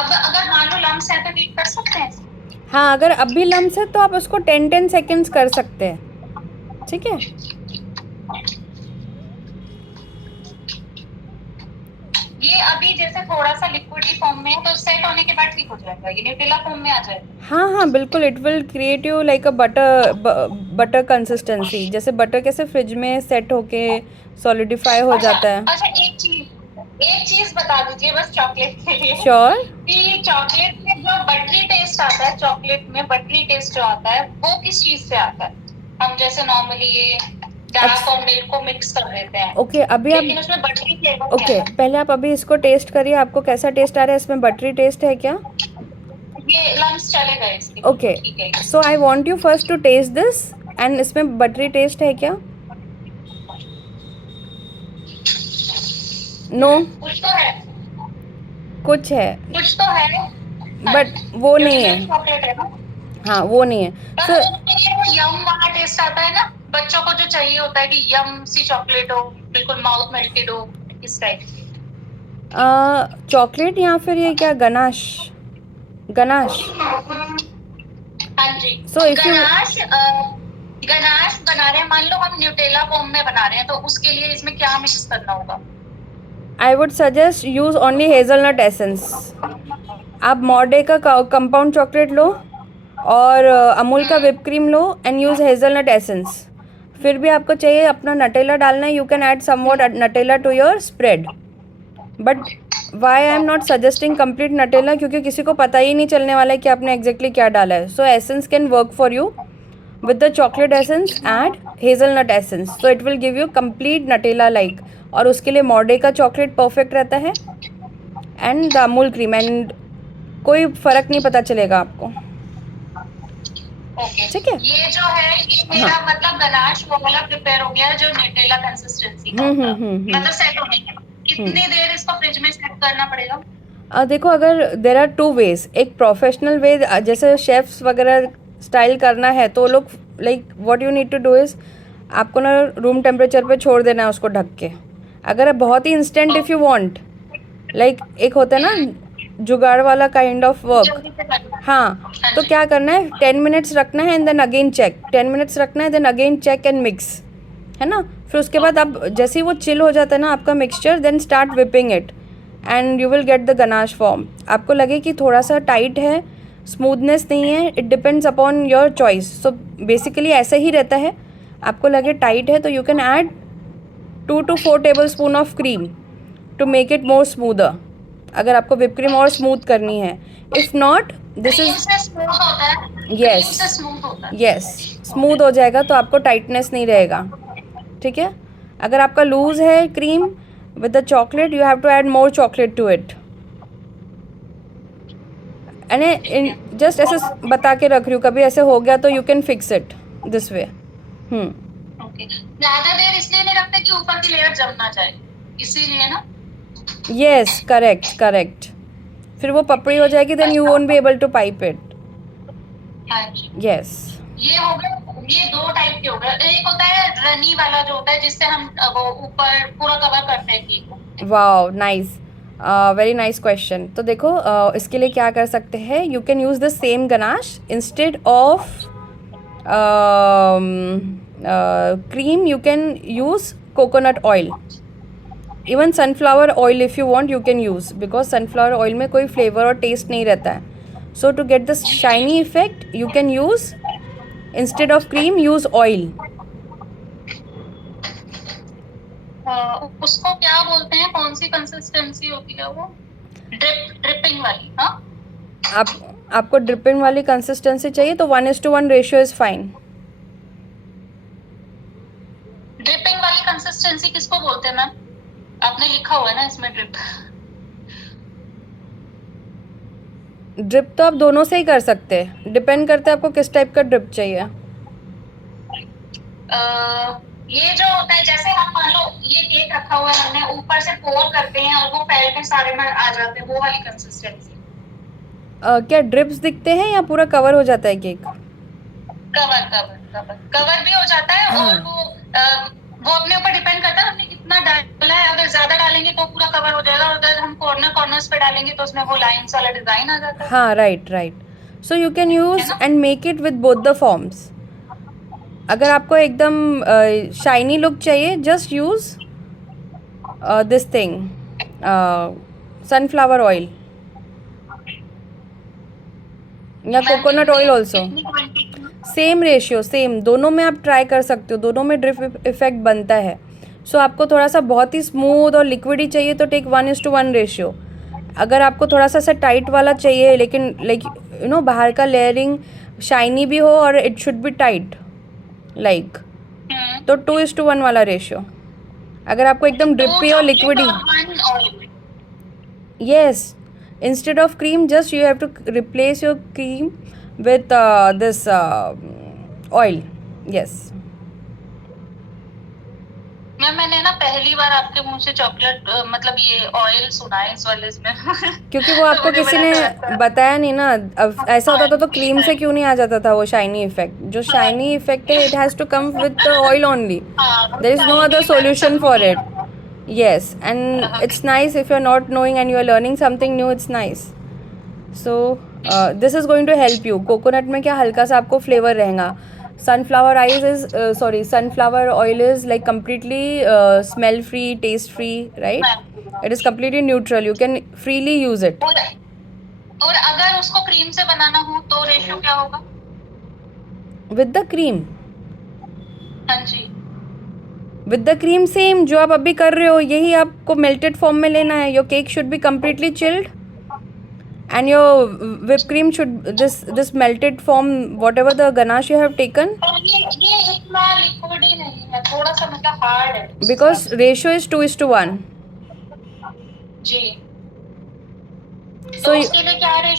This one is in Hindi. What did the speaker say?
अब अगर मान लो लम्स है तो हीट कर सकते हैं? हाँ, अगर अब भी लम्स है तो आप उसको 10-10 सेकेंड्स कर सकते हैं, ठीक है। ये अभी जैसे थोड़ा सा लिक्विडी फॉर्म में है तो सेट होने के बाद ठीक हो जाएगा, ये न्यूटेला फॉर्म में आ जाएगा? हाँ हाँ बिल्कुल, it will create you like a butter, butter consistency, जैसे बटर कैसे फ्रिज में सेट होके सॉलिडिफाई हो अच्छा जाता है। अच्छा, एक चीज बता दीजिए बस चॉकलेट के लिए, श्योर। कि चॉकलेट में जो बटरी टेस्ट आता है, चॉकलेट में बटरी टेस्ट जो आता है वो किस चीज से आता है? हम जैसे नॉर्मली ये डार्क अच्छा, और मिल्क को मिक्स कर देते हैं, ओके अभी आप, लेकिन उसमें बटरी फ्लेवर नहीं ओके आता। पहले आप अभी इसको टेस्ट करिए, आपको कैसा टेस्ट आ रहा है, इसमें बटरी टेस्ट है क्या? ये लम्स चलेगा इसके, बिल्कुल ओके, ठीक है। So I want you first to taste this, and इसमें बटरी टेस्ट है क्या? नो। कुछ तो है, कुछ है, कुछ तो है। हाँ बट जी, वो क्योंकि नहीं है। मिल्क चॉकलेट है ना। हाँ वो नहीं है। पर सो उसके लिए वो यम वाला टेस्ट आता है ना, बच्चों को जो चाहिए होता है कि यम सी चॉकलेट हो, बिल्कुल माउथ मेल्टेड हो, इस टाइप की। चॉकलेट या फिर ये क्या, गनाश? गनाश। हाँ जी। सो इफ यू, गनाश बना रहे हैं, मान लो हम न्यूटेला फॉर्म में बना रहे हैं, तो उसके लिए इसमें क्या मिक्स करना होगा? I would suggest use only hazelnut essence. आप मॉर्डे का कंपाउंड चॉकलेट लो, और अमूल का हम्म। whipped क्रीम लो एंड यूज़ हेज़लनट एसेंस। फिर भी आपको चाहिए अपना नटेला डालना है, you can add somewhat Nutella to your spread, but why I am not suggesting complete Nutella, क्योंकि किसी को पता ही नहीं चलने वाला है कि आपने एग्जैक्टली क्या डाला है। So essence can work for you, with the chocolate essence add hazelnut essence, so it will give you complete Nutella like. और उसके लिए मॉर्डे का चॉकलेट परफेक्ट रहता है, and the Amul cream, and कोई फ़र्क नहीं पता चलेगा आपको, ओके। ठीक है। ये जो है ये हाँ। मेरा मतलब गनाश वो वाला प्रिपेयर हो गया, जो न्यूटेला कंसिस्टेंसी का होता है, मतलब सेट होने के बाद हम्म। कितनी देर इसको फ्रिज में सेट करना पड़ेगा? देखो, अगर देर आर टू वेज, एक प्रोफेशनल वे, जैसे शेफ्स वगैरह स्टाइल करना है तो लोग, like what you need to do is, आपको ना रूम टेम्परेचर पे छोड़ देना है उसको ढक के। अगर बहुत ही instant if you want, like एक होता है ना जुगाड़ वाला काइंड ऑफ वर्क, जल्दी से करना है। हाँ, हाँ तो जी। क्या करना है, 10 मिनट्स रखना है and then again check, 10 minutes रखना है then again check and mix, है ना। फिर उसके बाद आप, जैसे ही वो चिल हो जाता है ना आपका mixture, then start whipping it and you will get the ganache form. आपको लगे कि थोड़ा सा टाइट है, स्मूथनेस नहीं है, it depends upon your choice. So basically ऐसा ही रहता है, आपको लगे टाइट है तो you can add 2 to 4 tablespoon of cream to make it more smoother, अगर आपको whipped क्रीम और स्मूथ करनी है। If not, this cream is, से स्मूथ होता है, यस, क्रीम से स्मूथ होता है। यस, स्मूथ हो जाएगा तो आपको टाइटनेस नहीं रहेगा, ठीक है। अगर आपका लूज़ है cream with the chocolate, you have to add more chocolate to it. ठीक एंड है। जस्ट ऐसे बता के रख रही हूँ, कभी ऐसे हो गया तो you can fix it this way. Okay, ज्यादा देर इसलिए नहीं रखते कि ऊपर की लेयर जम ना जाए, इसीलिए ना? Yes, correct correct. फिर वो पपड़ी हो जाएगी, देन यू अच्छा। Won't be able to pipe it. हाँ जी। यस। ये हो गए, ये दो टाइप के हो गए। एक होता है रनी वाला जो होता है, जिससे हम वो ऊपर पूरा कवर करते हैं केक को। Wow, nice, very nice question. तो देखो, इसके लिए क्या कर सकते हैं, you can use the same ganache instead of cream, you can use coconut oil, even sunflower oil if you want you can use, because sunflower oil में कोई flavor और taste नहीं रहता है. So to get the ji ji. shiny effect you can use, instead of cream use oil. उसको क्या बोलते हैं, कौन सी कंसिस्टेंसी होती है वो? ड्रिपिंग वाली, हाँ? आप आपको ड्रिपिंग वाली कंसिस्टेंसी चाहिए तो 1:1 रेशियो इज़ फाइन. ड्रिपिंग वाली कंसिस्टेंसी किसको बोलते हैं मैम? आपने लिखा हुआ है ना इसमें ड्रिप। ड्रिप तो आप दोनों से ही कर सकते हैं, डिपेंड करता है आपको किस टाइप का ड्रिप चाहिए. ये जो होता है, जैसे हम मान लो ये केक रखा हुआ है, हमने ऊपर से पोर करते हैं और वो फैल के सारे में आ जाते हैं, वो वाली कंसिस्टेंसी? क्या ड्रिप्स दिखते हैं या पूरा कवर हो जाता है cake? Cover cover cover cover भी हो जाता है, और हाँ. वो अपने ऊपर डिपेंड करता है हमने कितनी जितना डाला है अगर ज्यादा डालेंगे तो पूरा कवर हो जाएगा, और अगर हम कॉर्नर्स पे डालेंगे तो उसमें वो लाइंस वाला डिजाइन आ जाता है। हाँ, right right. So you can use and make it with both the forms. अगर आपको एकदम शाइनी लुक चाहिए, just use this thing, sunflower oil या कोकोनट ऑयल ऑल्सो. कितनी क्वांटिटी? सेम रेशियो, सेम, दोनों में आप ट्राई कर सकते हो, दोनों में ड्रिप इफेक्ट बनता है. सो आपको थोड़ा सा बहुत ही स्मूथ और लिक्विड ही चाहिए तो टेक 1:1 रेशियो. अगर आपको थोड़ा सा टाइट वाला चाहिए लेकिन लाइक यू नो बाहर का लेयरिंग शाइनी भी हो और it should be tight like, तो 2:1 वाला रेशियो. अगर आपको एकदम ड्रिपी और liquid he, yes, instead of cream just you have to replace your cream with this oil. Yes. मैंने ना पहली बार आपके मुंह से चॉकलेट मतलब ये ऑयल सुना है इस वाले इसमें। क्योंकि वो आपको किसी ने बताया नहीं ना. अब ऐसा होता तो क्रीम से क्यों नहीं आ जाता था वो शाइनी इफेक्ट. जो शाइनी इफेक्ट है it has to come with the oil only. There is no other solution for it. Yes, and it's nice if you're not knowing and you're learning something new, it's nice. So this is going to help you. Coconut में क्या हल्का सा आपको flavor रहेगा. Sunflower oil is like completely smell free, taste free, right? It is completely neutral. You can freely use it. और अगर उसको क्रीम से बनाना हो तो रेशियो क्या होगा? With the cream. हाँ जी. विद द क्रीम सेम जो आप अभी कर रहे हो यही आपको मेल्टेड फॉर्म में लेना है. Your cake should be completely chilled and your whipped cream should this melted form whatever the ganache you have taken, ये इतना लिक्विड ही नहीं है, थोड़ा सा मतलब हार्ड है because ratio is 2:1. Ji. So तो you- उसके लिए क्या